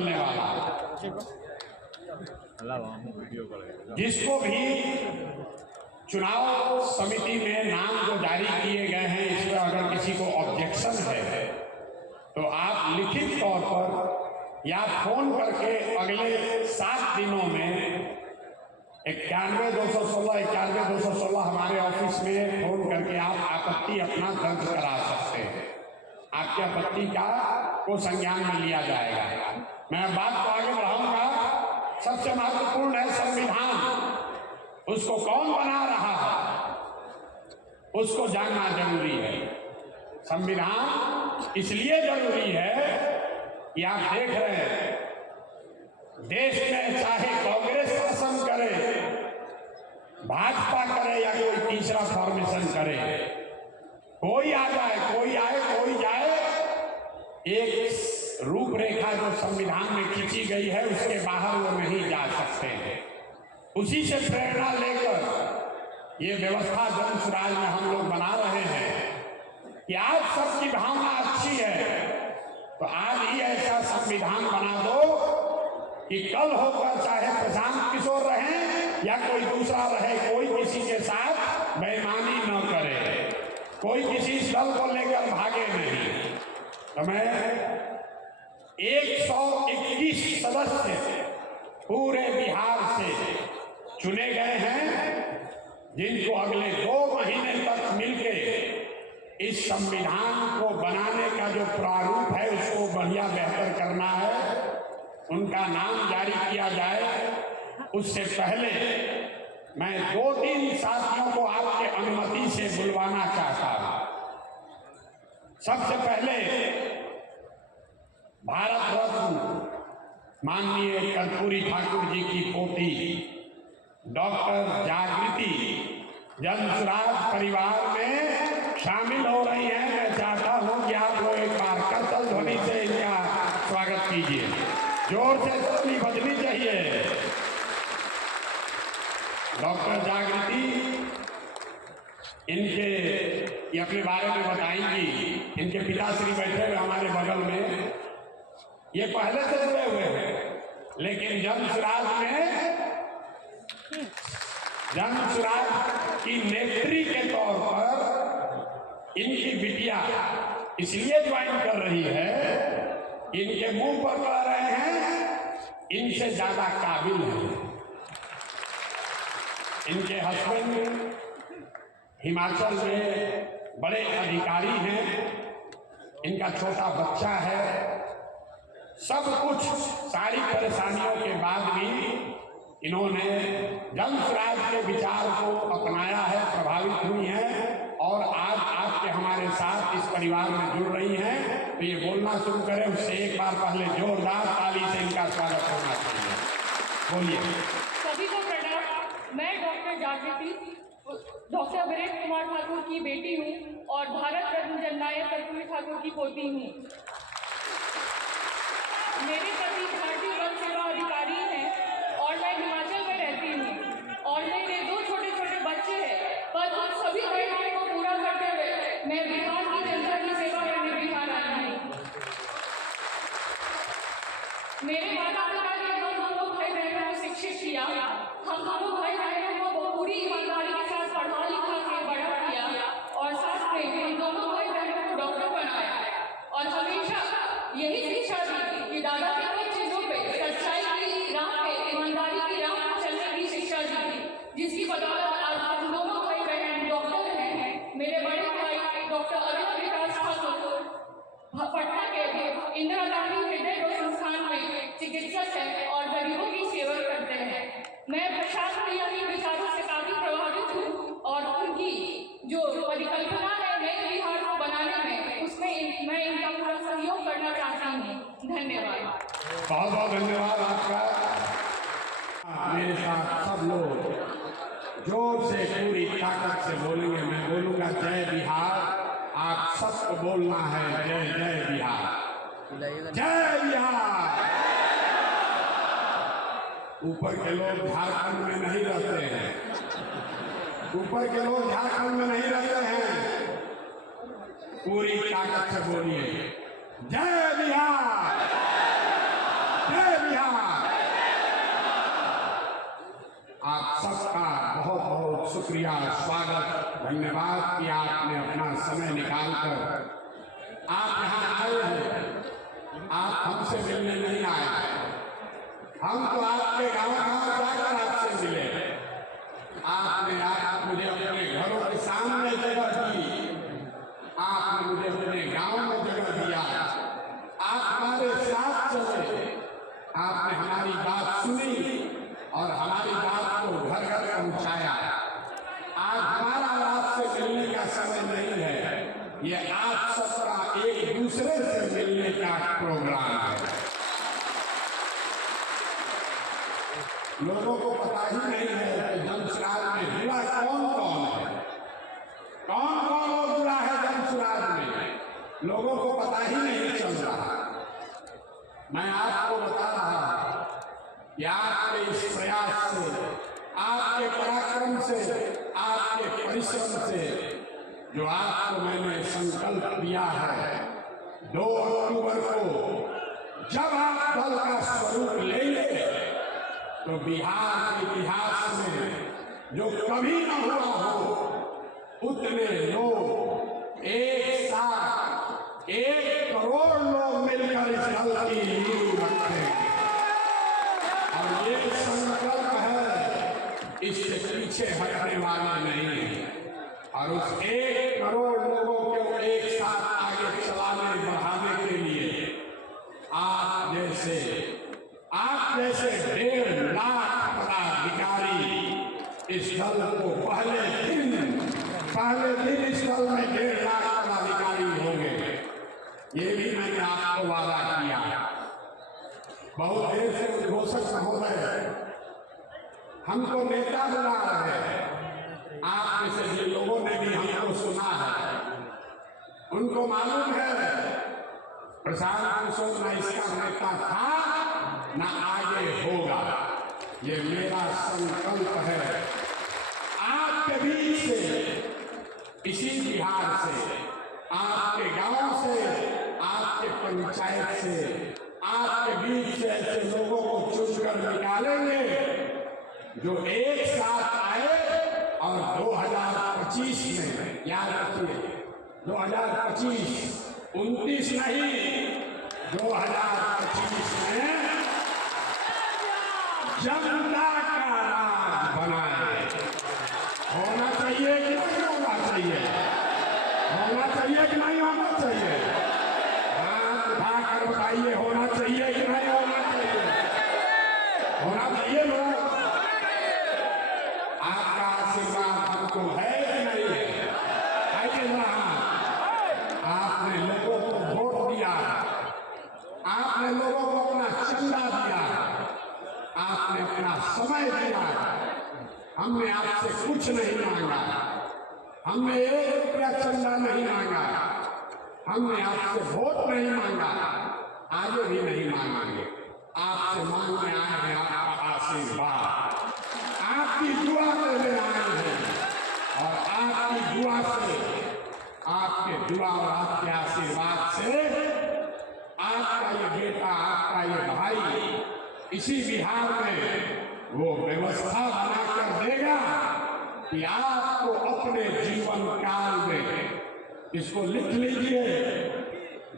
बदलने वाला। जिसको भी चुनाव समिति में नाम जो जारी किए गए हैं, इसमें अगर किसी को ऑब्जेक्शन है तो आप लिखित तौर पर या फोन करके अगले 7 दिनों में 91-216 हमारे ऑफिस में फोन करके आप आपत्ति अपना दर्ज करा सकते हैं। आपकी आपत्ति को संज्ञान में लिया जाएगा। मैं बात को आगे बढ़ाऊंगा। सबसे महत्वपूर्ण है संविधान। उसको कौन बना रहा है उसको जानना जरूरी है। संविधान इसलिए जरूरी है कि आप देख रहे हैं देश में चाहे कांग्रेस शासन करे, भाजपा करे या कोई तीसरा फॉर्मेशन करे, कोई आ जाए, कोई आए, कोई जाए, एक रूपरेखा जो संविधान में खींची गई है उसके बाहर वो नहीं जा सकते हैं। उसी से प्रेरणा लेकर ये व्यवस्था जन सुराज में हम लोग बना रहे हैं कि आज सबकी भावना अच्छी है तो आज ही ऐसा संविधान बना दो कि कल होकर चाहे प्रशांत किशोर रहे या कोई दूसरा रहे, कोई किसी के साथ बेईमानी न करे, कोई किसी दल को लेकर भागे नहीं। तो मैं 121 सदस्य पूरे बिहार से चुने गए हैं जिनको अगले 2 महीने तक मिलके इस संविधान को बनाने का जो प्रारूप है उसको बढ़िया बेहतर करना है। उनका नाम जारी किया जाए उससे पहले मैं 2-3 साथियों को आपके अनुमति से बुलवाना चाहता हूं। सबसे पहले भारत रत्न माननीय कर्पूरी ठाकुर जी की पोती डॉक्टर जागृति जन सुराज परिवार में शामिल हो रही हैं। मैं चाहता हूं कि आप लोग एक बार करतल ध्वनि से इनका स्वागत कीजिए। जोर से ताली बजनी चाहिए। डॉक्टर जागृति ये अपने बारे में बताएंगी। इनके पिताश्री बैठे हुए हमारे बगल में, ये पहले से जुड़े हुए हैं लेकिन जन सुराज की नेत्री के तौर पर इनकी बिटिया इसलिए ज्वाइन कर रही है, इनके मुंह पर कह रहे हैं इनसे ज्यादा काबिल है। इनके हस्बैंड हिमाचल में बड़े अधिकारी हैं, इनका छोटा बच्चा है। सब कुछ सारी परेशानियों के बाद भी इन्होंने जन सुराज के विचार को अपनाया है, प्रभावित हुई हैं और आज आपके हमारे साथ इस परिवार में जुड़ रही हैं। तो ये बोलना शुरू करें उससे एक बार पहले जोरदार ताली से इनका स्वागत होना चाहिए। बोलिए। सभी को प्रणाम। मैं डॉक्टर जागृति डॉक्टर वीरेंद्र कुमार ठाकुर की बेटी हूँ और भारत रत्न जननायक कर्पूरी ठाकुर की पोती हूँ। मेरे पति भारतीय वन सेवा अधिकारी हैं और मैं हिमाचल में रहती हूँ और मेरे 2 छोटे छोटे बच्चे हैं। पर उन सभी दायित्वों को पूरा करते हुए मैं बिहार की जनता की सेवा करने बिहार आई हूँ। मेरे माता पिता ने हम दोनों भाई बहनों को शिक्षित किया। हम दोनों भाई बहनों को पूरी ईमानदारी के साथ पढ़ा लिखा के बड़ा किया और साथ में हम दोनों भाई बहनों को डॉक्टर बनाया और हमेशा यही शिक्षा दी कि दादा के कुछ चीजों पे सच्चाई की राह पे, ईमानदारी की राह पर चलने की शिक्षा दी, जिसकी बदौलत आज हम दोनों भाई बहन डॉक्टर हैं। मेरे बड़े भाई डॉक्टर अरविंद विकास ठाकुर पटना के इंदिरा गांधी हृदय रोग संस्थान में चिकित्सक हैं और गरीबों की सेवा करते हैं। मैं प्रशांत प्रिया के विचारों से काफी प्रभावित हूँ और उनकी जो परिकल्पना है नए बिहार को बनाने में, उसमें मैं इनका पूरा सहयोग करना चाहती हूँ। धन्यवाद। बहुत बहुत धन्यवाद आपका। मेरे साथ सब लोग जोर से पूरी ताकत से बोलेंगे। मैं बोलूंगा जय बिहार, आप सबको बोलना है जय जय बिहार, जय बिहार। ऊपर के लोग झारखंड में नहीं रहते हैं, ऊपर के लोग झारखंड में नहीं रहते हैं। पूरी ताकत से बोलिए जय बिहार, जय का स्वागत, धन्यवाद कि आपने अपना समय निकालकर आप यहाँ आए हैं। आप हमसे मिलने नहीं आए, हम तो आपके गाँव जाकर आपसे मिले। आपने आप मुझे अपने घरों के सामने जगह दी, आपने मुझे अपने गांव में जगह दिया, आप हमारे साथ चले, आपने हमारी बात सुनी और हमारी बात को घर घर पहुंचाया। आज हमारा आपसे मिलने का समय नहीं है, ये आप सबका एक दूसरे से मिलने का प्रोग्राम है। लोगों को पता ही नहीं है कि जमसराज में जुड़ा कौन कौन है, कौन कौन लोग जुड़ा है जमसराज में, लोगों को पता ही नहीं चल रहा। मैं आपको बता रहा कि आपके इस प्रयास से, आपके पराक्रम से, आपके परिश्रम से जो आपको मैंने संकल्प दिया है 2 अक्टूबर को जब आप दल का स्वरूप लेंगे तो बिहार के इतिहास में जो कभी न हुआ हो, उतने लोग एक साथ 1 करोड़ लोग मिलकर इस दल की नींव रखेंगे। और ये संकल्प है, इससे पीछे हटने वाले नहीं है। और उस 1 करोड़ लोगों को एक साथ आगे चलाने बढ़ाने के लिए आप जैसे 1.5 लाख पदाधिकारी इस दल को पहले दिन इस दल में 1.5 लाख पदाधिकारी होंगे। ये भी मैंने आपको वादा किया। बहुत देर से उद्घोषक महोदय हमको नेता बुला रहे हैं। आप में से जिन लोगों ने भी हमको सुना है, उनको मालूम है प्रशांत किशोर न इसका नेता था न आगे होगा। ये मेरा संकल्प है आपके बीच से, इसी बिहार से, आपके गांव से, आपके पंचायत से, आपके बीच से ऐसे लोगों को चुनकर निकालेंगे जो एक साथ आए और 2025 में, याद रखिए 2025, 29 नहीं, 2025 में जनता का राज बनाए। होना चाहिए कि नहीं होना चाहिए? होना चाहिए कि नहीं होना चाहिए? हाथ उठाकर बताइए, होना चाहिए कि नहीं होना चाहिए? होना चाहिए लोग। आपका आशीर्वाद हमको है कि नहीं है? आइए वहां, आपने लोगों को वोट दिया, आपने लोगों को अपना चंदा दिया, आपने अपना समय दिया। हमने आपसे कुछ नहीं मांगा, हमने 1 रुपया चंदा नहीं मांगा, हमने आपसे वोट नहीं मांगा, आगे भी नहीं मांगेंगे। आपसे मांगने आए हैं आपका आशीर्वाद, आपकी दुआ लेने आए हैं। और आपकी दुआ से, आपके दुआ और आपके आशीर्वाद से आपका ये बेटा, आपका ये भाई इसी बिहार में वो व्यवस्था बनाकर देगा कि आपको अपने जीवन काल में, इसको लिख लीजिए,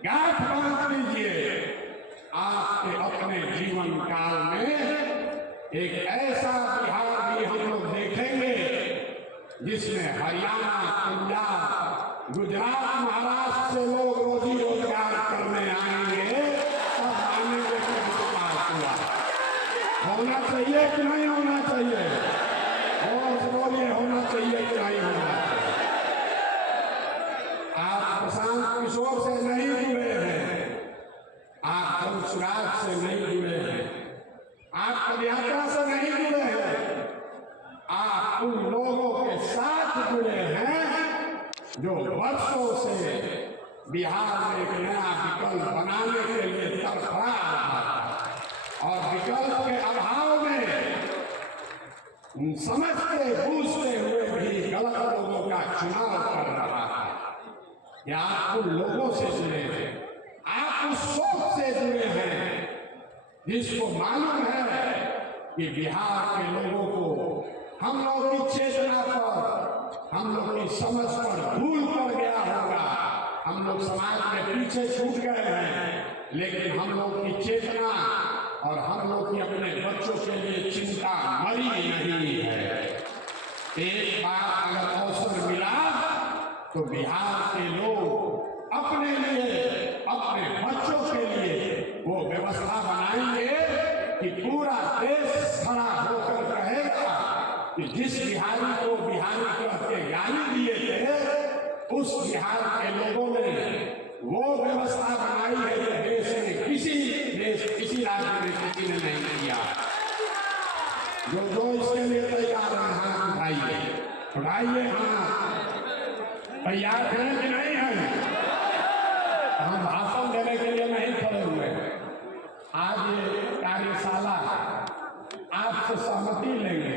गांठ बांध लीजिए, आपके अपने जीवन काल में एक ऐसा बिहार भी हम लोग देखेंगे जिसमें हरियाणा, पंजाब, गुजरात, महाराष्ट्र से लोग रोजी रोजगार करने आएंगे। तब मानेंगे कि विकास हुआ। होना चाहिए कि नहीं होना चाहिए? और बोलिए, होना चाहिए कि नहीं होना चाहिए? आप प्रशांत किशोर से नहीं जुड़े हैं, आप जमसराज से नहीं जुड़े हैं, आप पदयात्रा से नहीं जुड़े हैं, आप उन लोगों के साथ जुड़े हैं जो वर्षों से बिहार में एक नया विकल्प बनाने के लिए तड़फड़ा रहा था। और विकल्प के अभाव में समझते बूझते हुए भी गलत लोगों का चुनाव कर रहा है। या आप उन लोगों से जुड़े हैं, आप उस सोच से जुड़े हैं जिसको मालूम है कि बिहार के लोगों को हम लोग की चेतना पर, हम लोग की समझ पर भूल कर गया होगा। हम लोग समाज में पीछे छूट गए हैं, लेकिन हम लोग की चेतना और हम लोग की अपने बच्चों के लिए चिंता मरी नहीं है। एक बार अगर अवसर मिला तो बिहार के लोग अपने लिए, अपने बच्चों के लिए वो व्यवस्था बनाएंगे कि पूरा देश खड़ा होकर कहेगा कि जिस बिहारी को बिहारी कह के गाली दिए थे, उस बिहार के लोगों ने वो व्यवस्था बनाई है जो देश में किसी राज्य में किसी ने नहीं किया। जो इसके लिए तैयार है हाथ उठाइए हाथ। तैयार हैं कि नहीं हैं? हम भाषण देने के लिए नहीं खड़े हुए। आज ये कार्यशाला आपसे सहमति लेंगे,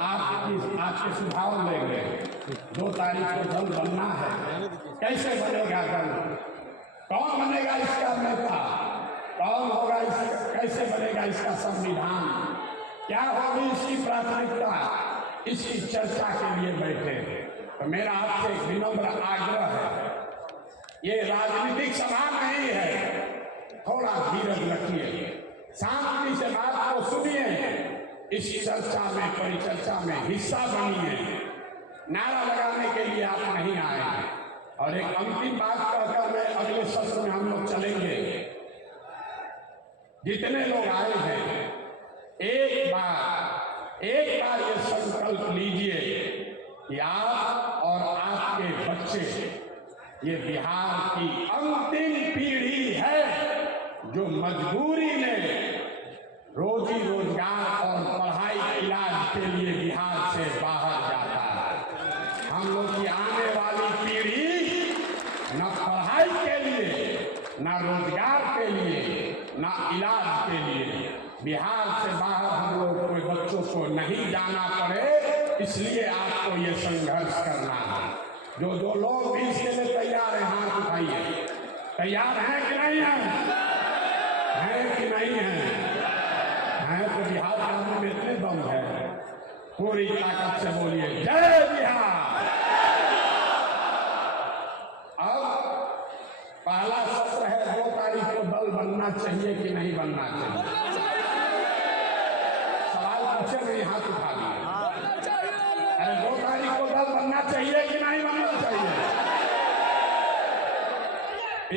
आपके सुझाव लेंगे। 2 तारीख को दल बनना है। कैसे बनेगा दल? कौन बनेगा इसका नेता? कौन होगा कैसे बनेगा इसका संविधान? क्या होगी इसकी प्राथमिकता? इसकी चर्चा के लिए बैठे। तो मेरा आपसे एक विनम्र आग्रह है, ये राजनीतिक सभा नहीं है, थोड़ा धीरज रखिए, शांति से बात को सुनिए, इस चर्चा में, परिचर्चा में हिस्सा बनिए। नारा लगाने के लिए आप नहीं आए हैं। और एक अंतिम बात कहकर मैं अगले सत्र में हम लोग चलेंगे। जितने लोग आए हैं, एक बार ये संकल्प लीजिए कि आप और आपके बच्चे, ये बिहार की अंतिम पीढ़ी है जो मजबूरी में रोजी रोजगार और पढ़ाई इलाज के लिए बिहार से बाहर जाता है। हम लोग की आने वाली पीढ़ी न पढ़ाई के लिए, न रोजगार के लिए, न इलाज के लिए बिहार से बाहर हम लोग कोई बच्चों को नहीं जाना पड़े, इसलिए आपको ये संघर्ष करना है। जो लोग भी इसके लिए तैयार हैं हाथ उठाइए। तैयार हैं कि नहीं हैं? हैं कि नहीं हैं? हैं तो बिहार के आदमी में इतने दम है, पूरी ताकत से बोलिए जय बिहार। अब पहला सत्र है, 2 तारीख को दल बनना चाहिए कि नहीं बनना चाहिए? सवाल पूछे नहीं, हाथ उठा दिए। अरे 2 तारीख को दल बनना चाहिए कि नहीं बनना चाहिए?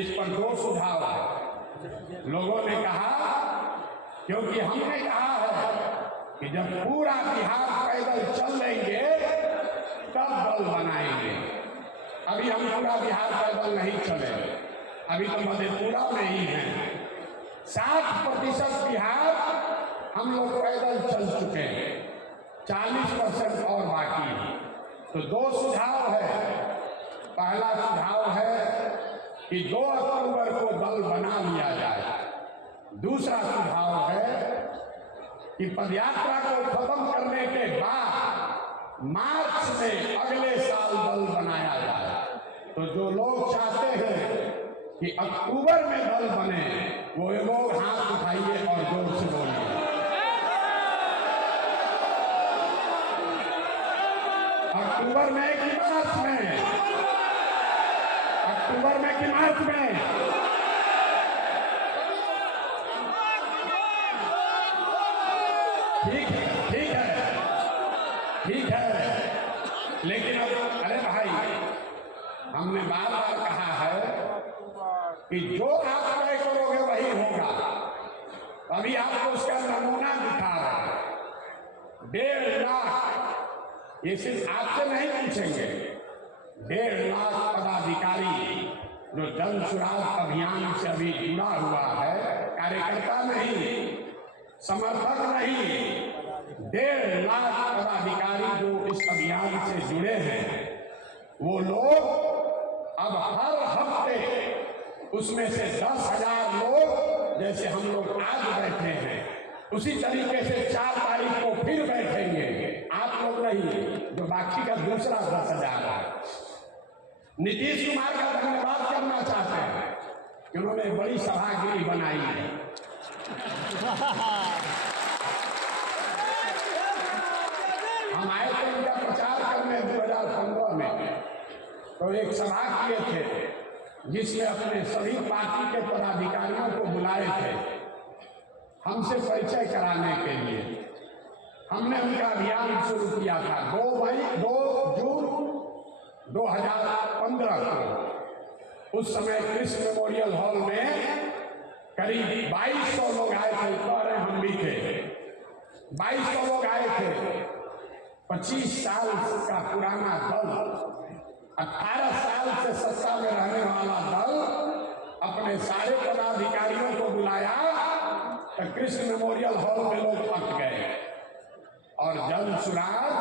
इस पर 2 सुझाव है। लोगों ने कहा, क्योंकि हमने कहा है कि जब पूरा बिहार पैदल चल लेंगे तब दल बनाएंगे। अभी हम पूरा बिहार पैदल नहीं चले, अभी तो मधेपुरा में ही हैं। 60% बिहार हम लोग पैदल चल चुके हैं, 40% और बाकी है। तो 2 सुझाव है। पहला सुझाव है कि 2 अक्टूबर को दल बना लिया जाए। दूसरा सुझाव है कि पदयात्रा को खत्म करने के बाद मार्च में अगले साल दल बनाया जाए। तो जो लोग चाहते हैं कि अक्टूबर में दल बने, वो लोग हाथ उठाइए और जोर से बोलिए। अक्टूबर में कि मार्च में? अक्टूबर में कि मार्च में? ठीक है। लेकिन अब अरे भाई, हमने बार बार कहा है कि जो आप तय करोगे वही होगा। अभी आपको उसका नमूना दिखा रहा है। 1.5 लाख, ये सिर्फ आपसे नहीं पूछेंगे, 1.5 लाख पदाधिकारी जो जन सुराज अभियान से अभी जुड़ा हुआ है, कार्यकर्ता नहीं, समर्थक नहीं, 1.5 लाख पदाधिकारी जो इस अभियान से जुड़े हैं, वो लोग अब हर हफ्ते उसमें से 10,000 लोग, जैसे हम लोग आज बैठे हैं, उसी तरीके से 4 तारीख को फिर बैठेंगे। आप लोग नहीं, जो बाकी का दूसरा 10,000 है। नीतीश कुमार का धन्यवाद करना चाहते हैं कि उन्होंने बड़ी सभागिरी बनाई है। 2015 में तो एक सभा किए थे जिसमें अपने सभी पार्टी के पदाधिकारियों को बुलाए थे हमसे परिचय कराने के लिए। हमने उनका अभियान शुरू किया था 2 जून 2015 को। उस समय कृष्ण मेमोरियल हॉल में करीब 2200 लोग आए थे, और हम भी थे। 2200 लोग आए थे। 25 साल का पुराना दल, 18 साल से सत्ता में रहने वाला दल अपने सारे पदाधिकारियों को बुलाया तो कृष्ण मेमोरियल हॉल में लोग पक गए। और जन सुराज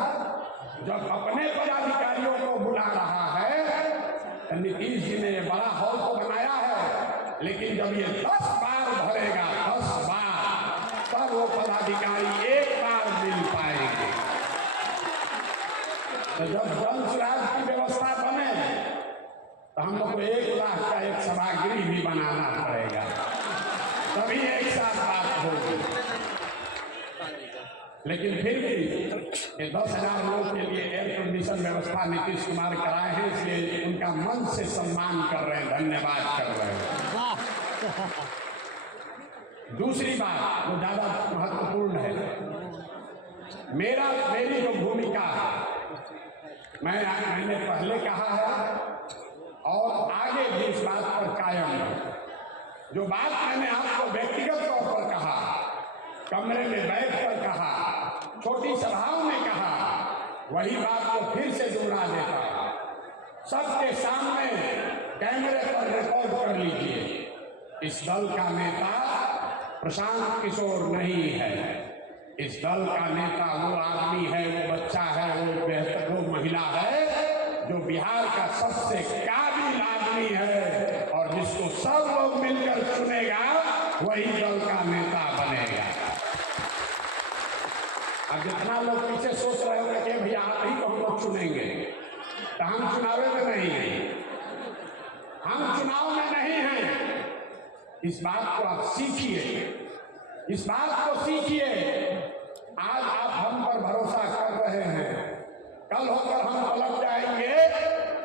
जब अपने पदाधिकारियों को बुला रहा है तो नीतीश जी ने बड़ा हॉल तो बनाया है, लेकिन जब ये 10 बार भरेगा, 10 बार, तब वो पदाधिकारी एक बार मिल पाएंगे। तो जब जन सुराज की व्यवस्था बने तो हम लोग को 1 लाख का एक सभागृह भी बनाना पड़ेगा, तभी एक साथ बात होगी। लेकिन फिर भी ये 10,000 लोगों के लिए एयर कंडीशन व्यवस्था नीतीश कुमार कराए हैं, इसलिए उनका मन से सम्मान कर रहे हैं, धन्यवाद कर रहे हैं। दूसरी बात जो ज्यादा महत्वपूर्ण है, मेरी जो भूमिका है, मैंने पहले कहा है और आगे भी इस बात पर कायम है। जो बात मैंने आपको व्यक्तिगत तौर पर कहा, कमरे में बैठकर कहा, छोटी सभाओं में कहा, वही बात को फिर से दोहरा देता है। सबके सामने कैमरे पर रिकॉर्ड कर लीजिए। इस दल का नेता प्रशांत किशोर नहीं है। इस दल का नेता वो आदमी है, वो बच्चा है, वो महिला है जो बिहार का सबसे काबिल आदमी है, और जिसको सब लोग मिलकर चुनेगा वही दल का नेता बनेगा। अब जितना लोग पीछे सोच रहे होंगे कि भैया आप ही को हम लोग चुनेंगे, तो हम चुनाव में नहीं हैं, हम चुनाव में नहीं हैं। इस बात को आप सीखिए, इस बात को सीखिए। आज आप हम पर भरोसा कर रहे हैं, कल होकर हम पलट जाएंगे,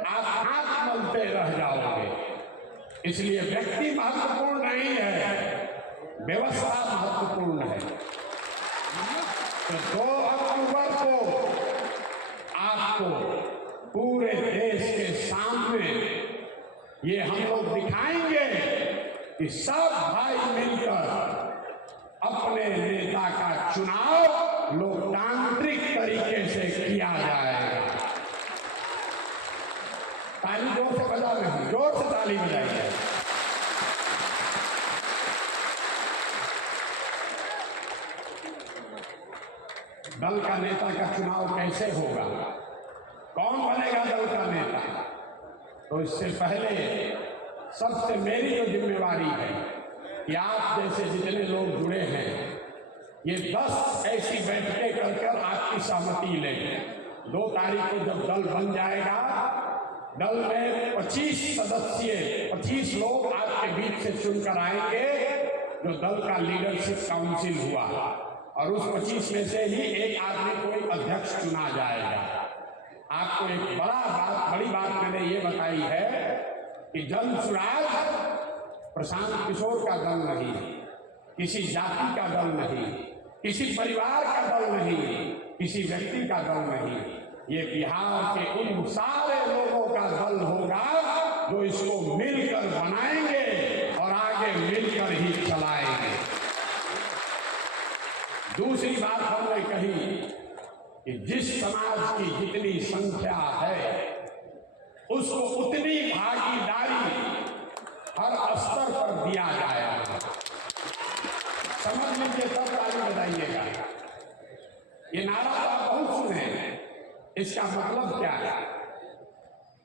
आप हाथ मलते रह जाओगे। इसलिए व्यक्ति महत्वपूर्ण नहीं है, व्यवस्था महत्वपूर्ण है। तो 2 अक्टूबर को आपको पूरे देश के सामने ये हम लोग दिखाएंगे कि सब भाई मिलकर अपने नेता का चुनाव लोकतांत्रिक तरीके से किया जाएगा। ताली जोर से बजा रहे हैं, जोर से ताली बजाइए। दल का नेता का चुनाव कैसे होगा, कौन बनेगा दल का नेता, तो इससे पहले सबसे मेरी जो जिम्मेवारी है कि आप जैसे जितने लोग जुड़े हैं, ये 10 ऐसी बैठकें कर आपकी सहमति लें। 2 तारीख को जब दल बन जाएगा, दल में 25 सदस्य, 25 लोग आपके बीच से चुनकर आएंगे, जो दल का लीडरशिप काउंसिल हुआ, और उस 25 में से ही एक आदमी कोई अध्यक्ष चुना जाएगा। आपको एक बड़ी बात मैंने ये बताई है कि जन सुराज प्रशांत किशोर का दल नहीं, किसी जाति का दल नहीं, किसी परिवार का दल नहीं, किसी व्यक्ति का दल नहीं। ये बिहार के उन सारे लोगों का दल होगा जो इसको मिलकर बनाएंगे और आगे मिलकर ही चलाएंगे। दूसरी बात हमने कही कि जिस समाज की जितनी संख्या है उसको उतनी भागीदारी हर स्तर पर दिया जाएगा। समझ लीजिए, तब ताली बजाइएगा। ये नारा तो आप बहुत सुने, इसका मतलब क्या है?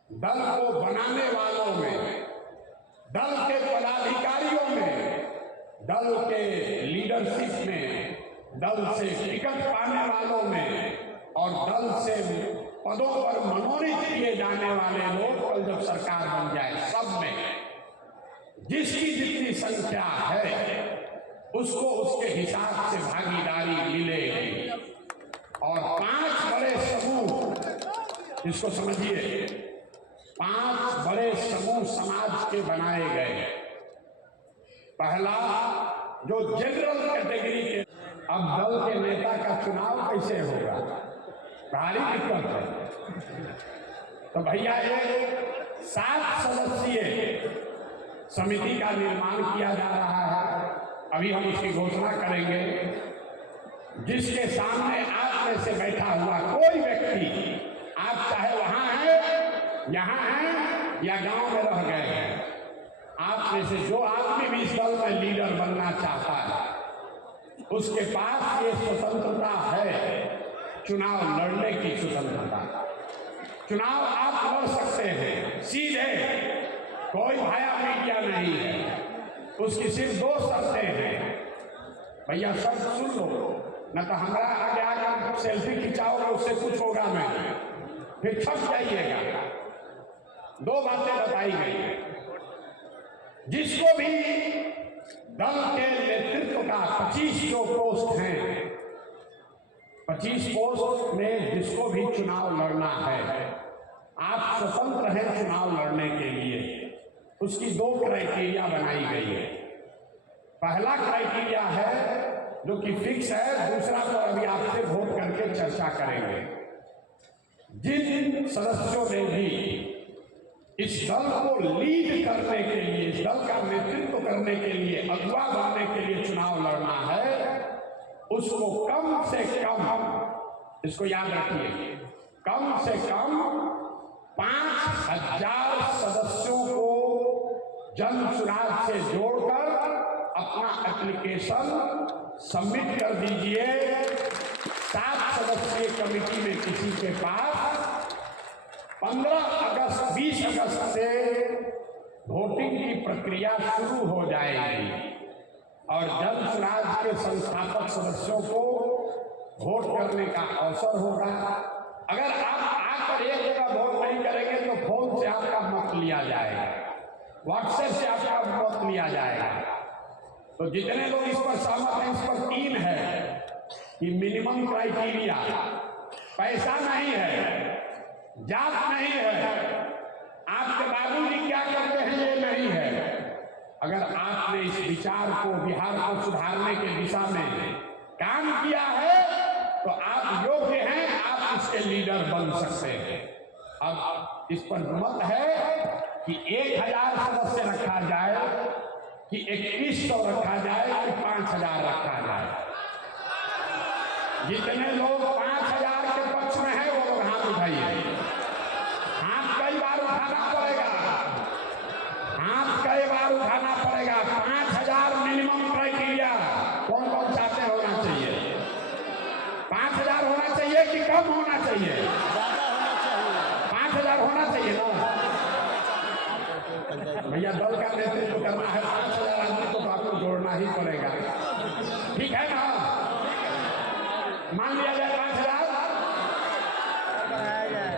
दल को बनाने वालों में, दल के पदाधिकारियों में, दल के लीडरशिप में, दल से टिकट पाने वालों में और दल से पदों पर मनोनीत किए जाने वाले लोग कल जब सरकार बन जाए, सब में जिसकी जितनी संख्या है उसको उसके हिसाब से भागीदारी मिलेगी। और 5 बड़े समूह इसको समझिए, 5 बड़े समूह समाज के बनाए गए। पहला जो जनरल कैटेगरी के, अब दल के नेता का चुनाव कैसे होगा, भारी दिक्कत है। तो भैया एक 7 सदस्यीय समिति का निर्माण किया जा रहा है, अभी हम उसकी घोषणा करेंगे, जिसके सामने आप में से बैठा हुआ कोई व्यक्ति, आप चाहे वहां हैं, यहां हैं या गांव में रह गए हैं, आप में से जो आदमी भी इस दल में लीडर बनना चाहता है, उसके पास ये स्वतंत्रता है, चुनाव लड़ने की स्वतंत्रता। चुनाव आप लड़ सकते हैं सीधे, कोई भाया मीडिया नहीं है, उसकी सिर्फ 2 शर्तें हैं। भैया सब सुन लो, न तो हमारा आगे आकर सेल्फी खिंचाओगे, उससे कुछ होगा नहीं, फिर छप जाइएगा। 2 बातें बताई गई। जिसको भी दल के नेतृत्व का 25 जो पोस्ट हैं, 25 पोस्ट में जिसको भी चुनाव लड़ना है, आप स्वतंत्र हैं चुनाव लड़ने के लिए। उसकी 2 क्राइटेरिया बनाई गई है। पहला क्राइटेरिया है जो कि फिक्स है, दूसरा तो अभी आपसे वोट करके चर्चा करेंगे। जिन सदस्यों ने भी इस दल को लीड करने के लिए, इस दल का नेतृत्व करने के लिए, अगुवा बनने के लिए चुनाव लड़ना है, उसको कम से कम, इसको याद रखिए, कम से कम 5000 सदस्यों को जन सुराज से जोड़कर अपना एप्लीकेशन सबमिट कर दीजिए। 7 सदस्यीय कमेटी में किसी के पास 20 अगस्त से वोटिंग की प्रक्रिया शुरू हो जाएगी और जन सुराज के संस्थापक सदस्यों को वोट करने का अवसर होगा। अगर आप आकर एक जगह वोट नहीं करेंगे तो फोन से आपका मत लिया जाएगा, व्हाट्सएप से आपका मत लिया जाएगा। तो जितने लोग इस पर सहमत हैं, इस पर 3 है कि मिनिमम क्राइटेरिया, पैसा नहीं है, जात नहीं है, आपके बाबूजी क्या करते हैं ये नहीं है। अगर आपने इस विचार को, बिहार को सुधारने के दिशा में काम किया है तो आप योग्य हैं, आप इसके लीडर बन सकते हैं। अब इस पर मत है कि 1000 सदस्य रखा जाए कि 2100 रखा जाए कि 5000 रखा जाए। जितने लोग 5000 के पक्ष में है वो लोग हाथ उठाइए। हाथ कई बार उठाना पड़ेगा, हाथ कई बार उठाना पड़ेगा। 5000 मिनिमम क्राइटेरिया कौन कौन चाहते होना चाहिए? 5000 होना चाहिए कि कम होना चाहिए? 5000 होना चाहिए ना भैया। दल का नेतृत्व करना है, 5000 आदमी को तो आपको जोड़ना ही पड़ेगा, ठीक है ना? मान लिया जाए 5000।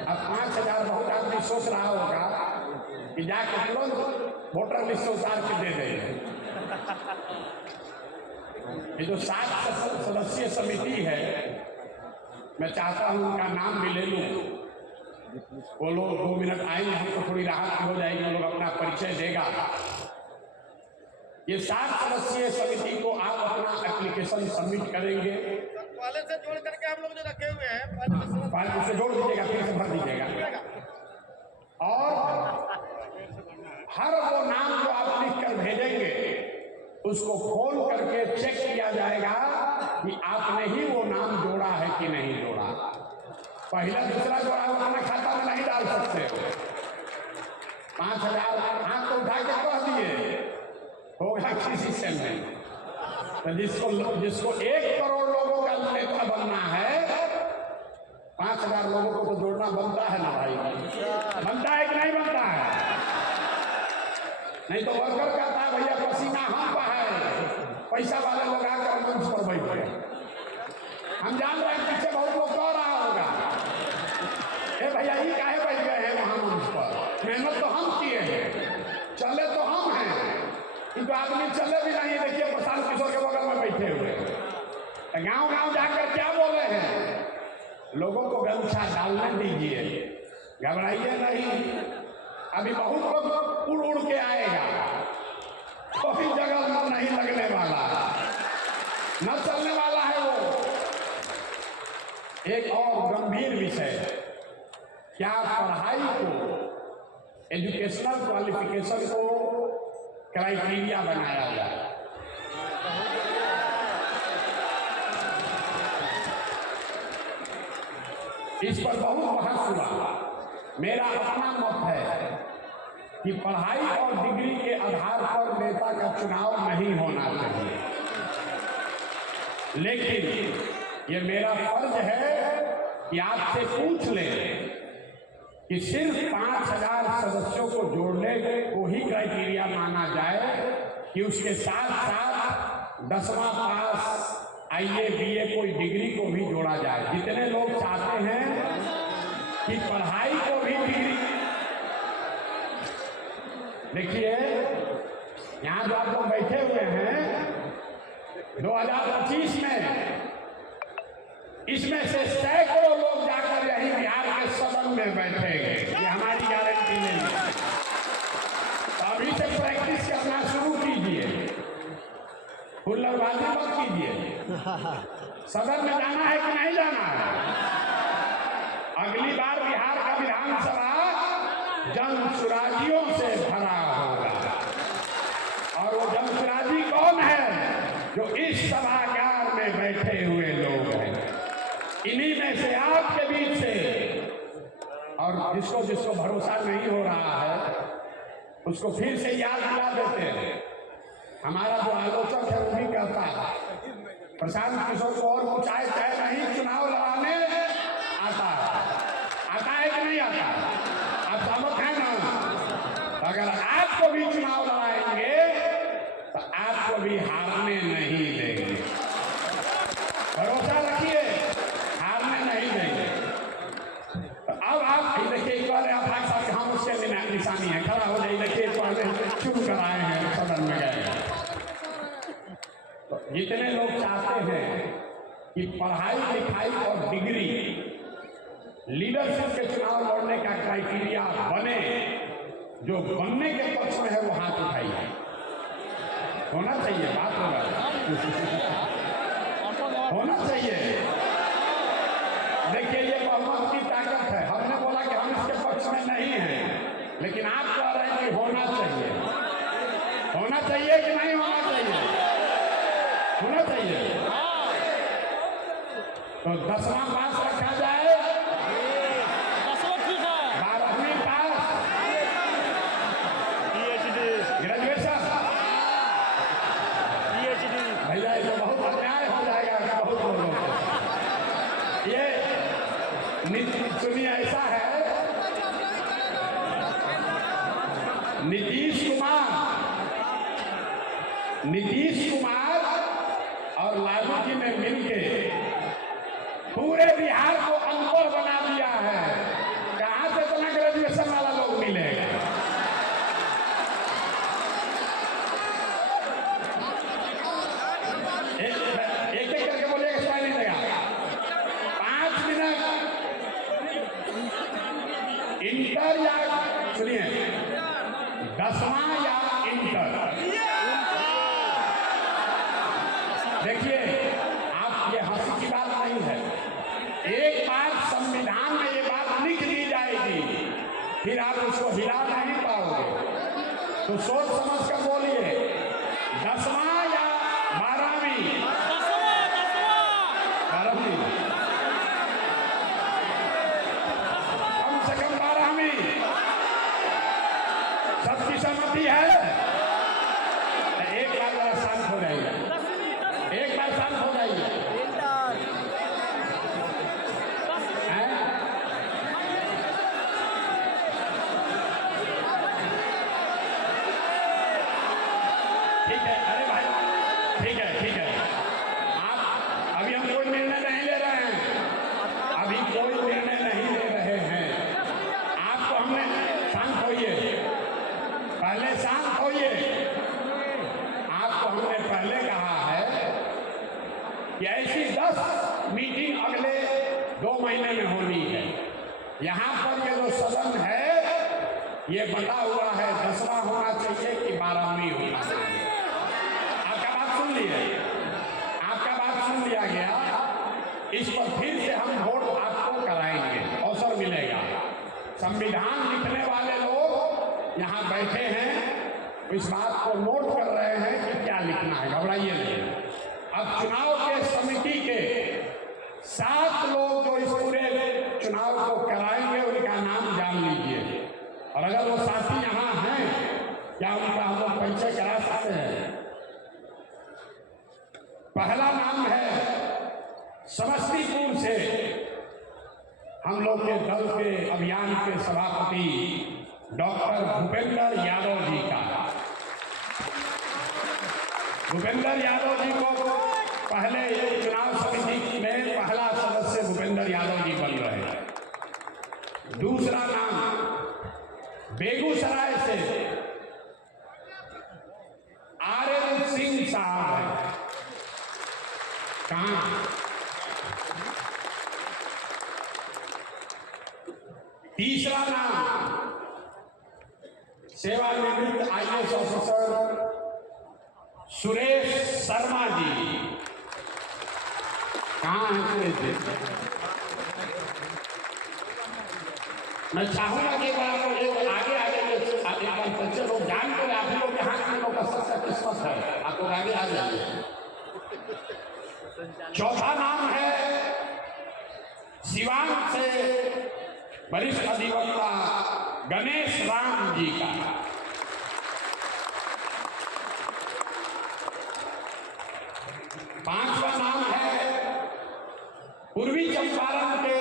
अब 5000 बहुत आदमी सोच रहा होगा कि जाके तुरंत वोटर लिस्ट उतार के दे देंगे। ये जो 7 सदस्यीय समिति है, मैं चाहता हूं उनका नाम भी ले लूं। वो लोग 2 मिनट आएंगे, हमको थोड़ी राहत हो जाएगी, वो लोग अपना परिचय देगा। ये 7 सदस्यीय समिति को आप अपना एप्लीकेशन सबमिट करेंगे, पहले से जोड़ करके हम लोग जो रखे हुए हैं पहले से जोड़ दीजिएगा, फिर से भर दीजिएगा। और हर वो नाम जो आप लिख कर भेजेंगे उसको खोल करके चेक किया जाएगा कि आपने ही वो नाम जोड़ा है कि नहीं जोड़ा। पहला दूसरा जोड़ा है अपने खाता में नहीं डाल सकते हो। 5000 हाथ तो उठा के कह दिए, होगा किसी से नहीं। तो जिसको 1 करोड़ लोगों का नेता बनना है, 5000 लोगों को तो जोड़ना बनता है ना भाई? बनता है कि नहीं बनता है? नहीं तो वर्कर कहता है भैया पसीना हम का है, पैसा वाले लोग आकर मंच पर बैठे। हम जान रहे हैं पीछे बहुत लोग कह रहा होगा, ए भैया ये काहे बैठ गए हैं वहां मंच पर? मेहनत तो हम किए हैं, चले तो हम हैं, किंतु आदमी चले भी नहीं। देखिए प्रशांत किशोर के बगल में बैठे हुए, गांव गांव जाकर क्या बोले हैं? लोगों को गमछा डालने दीजिए, घबराइए नहीं, अभी बहुत वक्त उड़ उड़ के आएगा, कोई जगह नहीं लगने वाला, न चलने वाला है वो। एक और गंभीर विषय, क्या पढ़ाई को, एजुकेशनल क्वालिफिकेशन को क्राइटेरिया बनाया जाए। इस पर बहुत बहस हुआ। मेरा अपना मत है कि पढ़ाई और डिग्री के आधार पर नेता का चुनाव नहीं होना चाहिए, लेकिन ये मेरा फर्ज है कि आपसे पूछ लें कि सिर्फ 5000 सदस्यों को जोड़ने को ही क्राइटेरिया माना जाए कि उसके साथ साथ 10वां पास IA BA कोई डिग्री को भी जोड़ा जाए। जितने लोग चाहते हैं कि पढ़ाई को भी डिग्री, देखिए यहाँ जो आप लोग बैठे हुए हैं 2025 में, इसमें से सैकड़ों लोग जाकर यही बिहार के सदन में बैठेंगे, ये हमारी गारंटी नहीं है। तो अभी से प्रैक्टिस करना शुरू कीजिए, हुल्लड़बाजी मत कीजिए। सदन में जाना है कि नहीं जाना है? अगली बार बिहार का विधानसभा जनसुराजियों से भरा होगा, और वो जनसुराजी कौन है? जो इस सभागार में बैठे हुए लोग हैं, इन्हीं में से आपके बीच से। और जिसको जिसको भरोसा नहीं हो रहा है उसको फिर से याद दिला देते हैं। हमारा जो आलोचक है वो भी कहता है प्रशांत किशोर को और कुछ आए चाहे नहीं, चुनाव लड़ाने आता है कि नहीं आता? आप सहमत हैं ना? अगर आपको भी चुनाव लड़ाएंगे तो आपको भी हारने नहीं देंगे, भरोसा रखिए, हारने नहीं देंगे। तो अब आप देखिए, एक बार आप साहब हम उसके निशानी है, खड़ा हो जाइए। देखिए एक बार शुरू कराए हैं, सदन में गए। तो जितने लोग चाहते हैं कि पढ़ाई लिखाई और डिग्री लीडरशिप के चुनाव लड़ने का क्राइटेरिया बने, जो बनने के पक्ष में है वो हाथ उठाइए। होना चाहिए, बात होगा, होना चाहिए। देखिए ये बहुमत की ताकत है। हमने बोला कि हम इसके पक्ष में नहीं हैं, लेकिन आप कह रहे हैं कि होना चाहिए। होना चाहिए कि नहीं होना चाहिए? होना चाहिए। तो 10वां पास रखा जाए, 12वीं पास, ग्रेजुएशन। भैया ये तो बहुत अन्याय हो जाएगा बहुत लोगों को। ये सुनिए, ऐसा है, नीतीश कुमार और लालू जी ने मिलके पूरे बिहार को अनपढ़ बना दिया है। कहां से इतना ग्रेजुएशन वाला लोग मिलेगा? एक एक करके बोलिएगा, सुनाई नहीं देगा। 5 मिनट इंटर या सुनिए 10वां या इंटर। देखिए आप, ये हंसी की बात नहीं है। एक बार संविधान में ये बात लिख दी जाएगी, फिर आप उसको हिला नहीं पाओगे। तो सोच समझ कर बोलिए, 10वां या 12वीं? 12वीं, कम से कम 12वीं। सबकी सहमति है? एक बार जरा शांत हो जाइए, एक बार शांत हो जाइए। ठीक है, अरे भाई ठीक है, ठीक है। आप अभी हम कोई निर्णय नहीं ले रहे हैं, अभी कोई निर्णय नहीं ले रहे हैं। आपको हमने, शांत होइए, पहले शांत होइए। आपको हमने पहले कहा है कि ऐसी 10 मीटिंग अगले 2 महीने में होनी है। यहाँ पर ये जो सदन है ये बटा हुआ है 10वां होना चाहिए कि 12वीं होना चाहिए। आपका बात सुन लिया, आपका बात सुन लिया गया। इस पर फिर से हम वोट आपको कराएंगे, अवसर मिलेगा। संविधान लिखने वाले लोग यहाँ बैठे हैं, इस बात को नोट कर रहे हैं कि क्या लिखना है, घबराइए नहीं। अब चुनाव के समिति के 7 लोग जो इस पूरे चुनाव को कराएंगे उनका नाम जान लीजिए, और अगर वो साथी यहाँ हैं क्या उनका हम लोग परिचय करा सकते हैं। पहला नाम है समस्तीपुर से हम लोग के दल के अभियान के सभापति डॉक्टर भूपेंद्र यादव जी का। भूपेंद्र यादव जी को पहले चुनाव समिति में पहला सदस्य भूपेंद्र यादव जी बन रहे हैं। दूसरा नाम बेगूसराय से आर्यन सिंह साहब है। कहाँ? तीसरा नाम सेवानिवृत्त IAS ऑफिसर सुरेश शर्मा जी। कहाँ है सुरेश जी? मैं चाहूंगा कि आगे बच्चे लोग जान कर आप लोग यहाँ के लोग का सबसे किस्मत है, आप लोग आगे आ जाइए। चौथा नाम है सिवान से वरिष्ठ अधिवक्ता गणेश राम जी का। पांचवा नाम है पूर्वी चंपारण के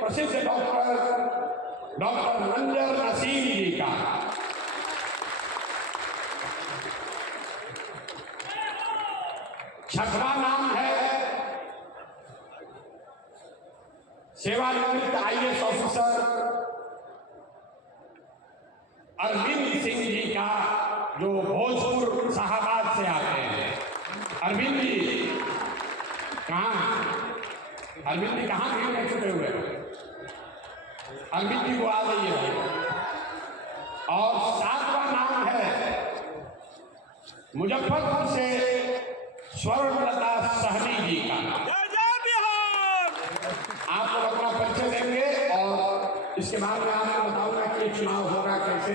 प्रसिद्ध डॉक्टर रंजन नसीम जी का। छठवां नाम है सेवानिवृत्त IAS ऑफिसर अरविंद सिंह जी का, जो भोजपुर शाहबाद से आते हैं। अरविंद जी कहाँ? अरविंद जी कहाँ भीड़ में छुटे हुए? अरविंद जी को आ जाइए। और 7वां नाम है मुजफ्फरपुर से स्वर्णलता सहनी जी का। आप लोग अपना परिचय देंगे और इसके बाद में आपको बताऊंगा कि चुनाव होगा कैसे।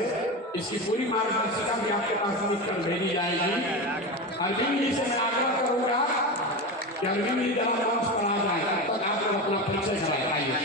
इसकी पूरी मार्गदर्शिका भी आपके पास लिख कर भेजी जाएगी। अरविंद जी से मैं आग्रह करूंगा कि अरविंद जी जब मंच पर आ जाए तब तक आप लोग अपना परिचय कराइए।